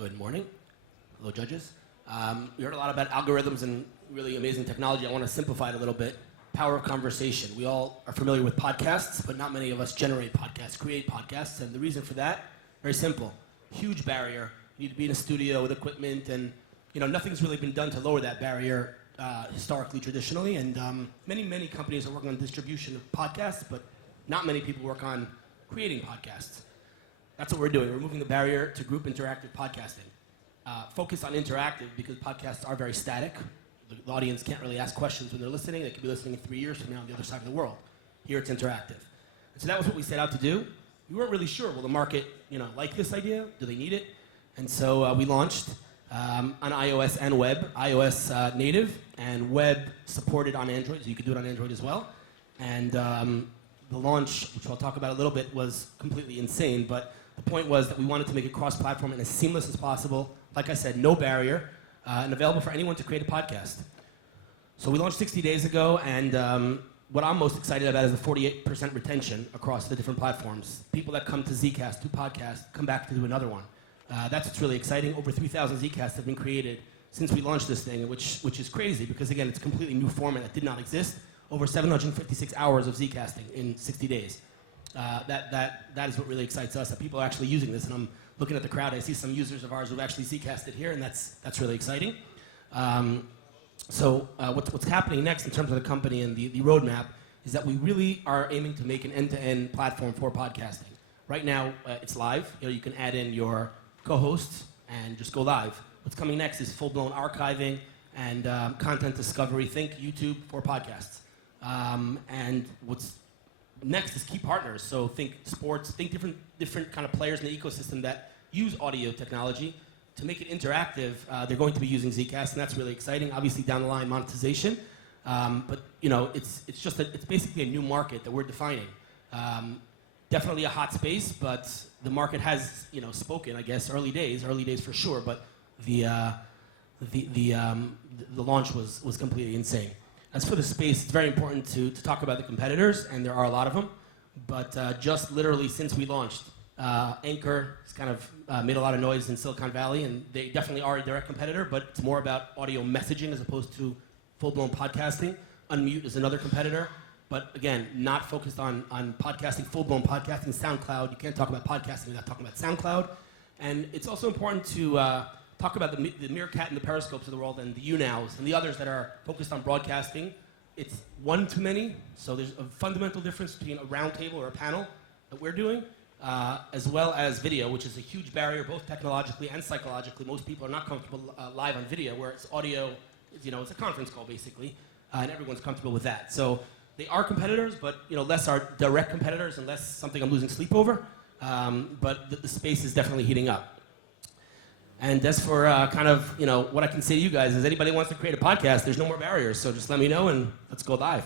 Good morning. Hello, judges. We heard a lot about algorithms and really amazing technology. I want to simplify it a little bit. Power of conversation. We all are familiar with podcasts, but not many of us generate podcasts, create podcasts. And the reason for that, very simple. Huge barrier. You need to be in a studio with equipment, and nothing's really been done to lower that barrier historically, traditionally. And many companies are working on distribution of podcasts, but not many people work on creating podcasts. That's what we're doing. We're removing the barrier to group interactive podcasting. Focus on interactive because podcasts are very static. The audience can't really ask questions when they're listening. They could be listening 3 years from now on the other side of the world. Here it's interactive. And so that was what we set out to do. We weren't really sure, will the market like this idea? Do they need it? And so we launched on iOS and web, iOS native and web supported on Android, so you could do it on Android as well. And the launch, which I'll talk about a little bit, was completely insane, but the point was that we wanted to make it cross-platform and as seamless as possible. Like I said, no barrier, and available for anyone to create a podcast. So we launched 60 days ago, and what I'm most excited about is the 48% retention across the different platforms. People that come to ZCast, do podcasts, come back to do another one. That's what's really exciting. Over 3,000 ZCasts have been created since we launched this thing, which is crazy because, again, it's a completely new format that did not exist. Over 756 hours of Zcasting in 60 days. That is what really excites us, that people are actually using this. And I'm looking at the crowd. I see some users of ours who've actually Zcasted here, and that's really exciting. So what's happening next in terms of the company and the roadmap is that we really are aiming to make an end-to-end platform for podcasting. Right now, it's live. You can add in your co-hosts and just go live. What's coming next is full-blown archiving and content discovery. Think YouTube for podcasts. And what's next is key partners. So think sports, think different kind of players in the ecosystem that use audio technology. To make it interactive, they're going to be using Zcast, and that's really exciting. Obviously, down the line, monetization. But it's basically a new market that we're defining. Definitely a hot space, but the market has spoken. I guess early days for sure. But the launch was completely insane. As for the space, it's very important to talk about the competitors, and there are a lot of them. But just literally since we launched, Anchor has kind of made a lot of noise in Silicon Valley, and they definitely are a direct competitor, but it's more about audio messaging as opposed to full-blown podcasting. Unmute is another competitor, but again, not focused on podcasting, full-blown podcasting. SoundCloud, you can't talk about podcasting without talking about SoundCloud. And it's also important to talk about the Meerkat and the Periscopes of the world and the YouNows and the others that are focused on broadcasting. It's one too many, so there's a fundamental difference between a roundtable or a panel that we're doing, as well as video, which is a huge barrier, both technologically and psychologically. Most people are not comfortable live on video, where it's audio, it's a conference call basically, and everyone's comfortable with that. So they are competitors, but less are direct competitors and less something I'm losing sleep over. But the space is definitely heating up. And as for what I can say to you guys is anybody wants to create a podcast, there's no more barriers. So just let me know and let's go live.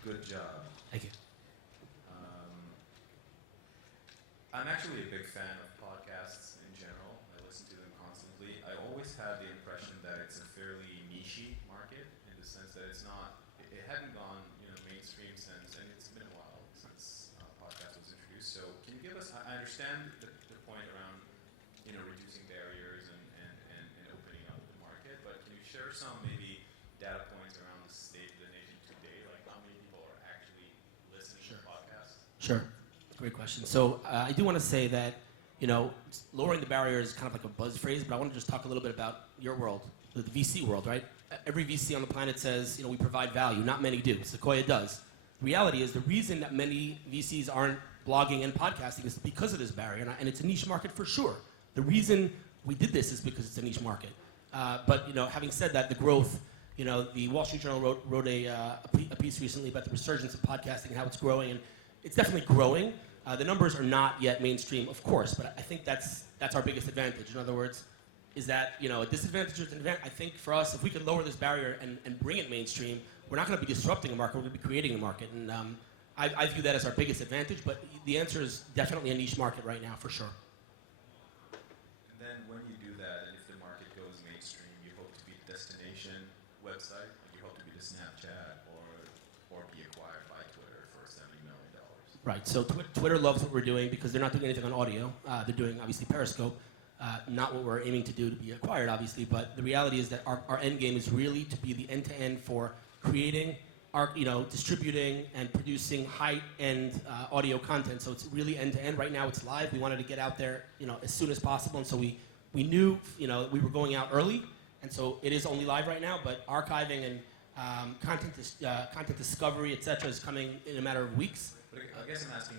Good job. Thank you. I'm actually a big fan of podcasts in general. I listen to them constantly. I always had the impression that it's a fairly niche market in the sense that it hadn't gone mainstream since, and it's been a while since podcast was introduced. So can you give us, I understand the point around reducing barriers and opening up the market, but can you share some maybe data points around the state of the nation today, like how many people are actually listening to podcasts? Sure. Great question. So I do want to say that, lowering the barrier is kind of like a buzz phrase, but I want to just talk a little bit about your world, the VC world, right? Every VC on the planet says, we provide value. Not many do. Sequoia does. The reality is the reason that many VCs aren't blogging and podcasting is because of this barrier, and it's a niche market for sure. The reason we did this is because it's a niche market. But having said that, the growth, the Wall Street Journal wrote a piece recently about the resurgence of podcasting and how it's growing, and it's definitely growing. The numbers are not yet mainstream, of course, but I think that's our biggest advantage. In other words, is that a disadvantage or an advantage? I think for us, if we could lower this barrier and bring it mainstream, we're not going to be disrupting a market, we're going to be creating a market. And I view that as our biggest advantage, but the answer is definitely a niche market right now, for sure. And then when you do that, and if the market goes mainstream, you hope to be a destination website, like you hope to be the Snapchat or be acquired by Twitter for $70 million. Right. So Twitter loves what we're doing because they're not doing anything on audio. They're doing obviously Periscope, not what we're aiming to do to be acquired, obviously. But the reality is that our end game is really to be the end-to-end for creating, distributing and producing high-end audio content. So it's really end-to-end. Right now, it's live. We wanted to get out there, as soon as possible, and so we knew, we were going out early, and so it is only live right now. But archiving and content discovery, etc., is coming in a matter of weeks. But I guess I'm asking,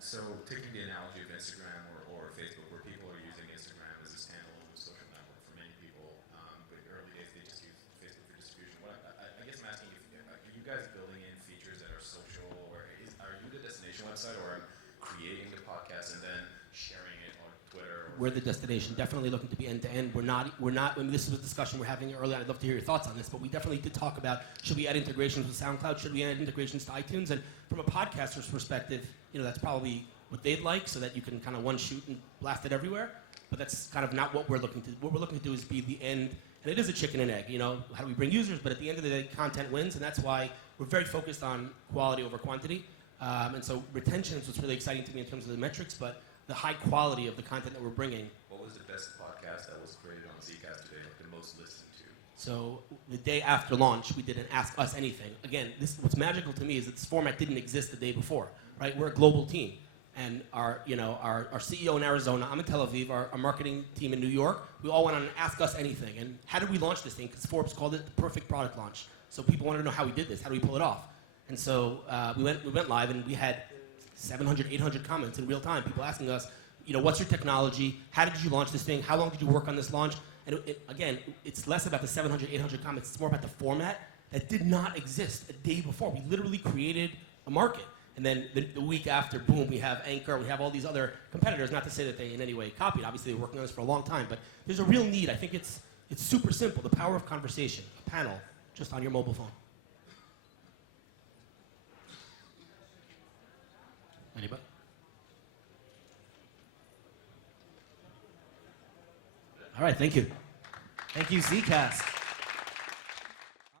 so taking the analogy of Instagram or Facebook, where people are using Instagram as a standalone social network for many people, but early days they just use Facebook for distribution. I guess I'm asking, are you guys building in features that are social, or are you the destination website, or creating the podcast and then sharing it on Twitter? We're the destination, definitely looking to be end-to-end. We're not, I mean, this is a discussion we're having earlier. I'd love to hear your thoughts on this, but we definitely did talk about, should we add integrations with SoundCloud? Should we add integrations to iTunes? And from a podcaster's perspective, that's probably what they'd like, so that you can kind of one shoot and blast it everywhere. But that's kind of not what we're looking to do. What we're looking to do is be the end, and it is a chicken and egg, how do we bring users? But at the end of the day, content wins, and that's why we're very focused on quality over quantity. And so retention is what's really exciting to me in terms of the metrics, but the high quality of the content that we're bringing. What was the best podcast that was created on ZCast today, like the most listened to? So the day after launch, we did an Ask Us Anything. Again, what's magical to me is that this format didn't exist the day before, right? We're a global team. And our CEO in Arizona, I'm in Tel Aviv, our marketing team in New York, we all went on an Ask Us Anything. And how did we launch this thing? Because Forbes called it the perfect product launch. So people wanted to know how we did this, how do we pull it off? And so we went live, and we had 700, 800 comments in real time, people asking us, what's your technology? How did you launch this thing? How long did you work on this launch? And again, it's less about the 700, 800 comments. It's more about the format that did not exist a day before. We literally created a market. And then the week after, boom, we have Anchor. We have all these other competitors. Not to say that they in any way copied. Obviously, they're working on this for a long time. But there's a real need. I think it's super simple. The power of conversation. A panel just on your mobile phone. Anybody? All right, thank you. Thank you, ZCast.